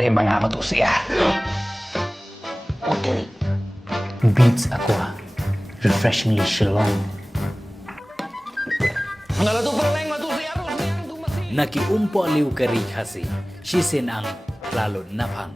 Dahil mga matusi ah. Okay. Beats Aqua. Refreshingly shalom. Nakiumpo aliw kari hasi. Shisin ang lalon napang.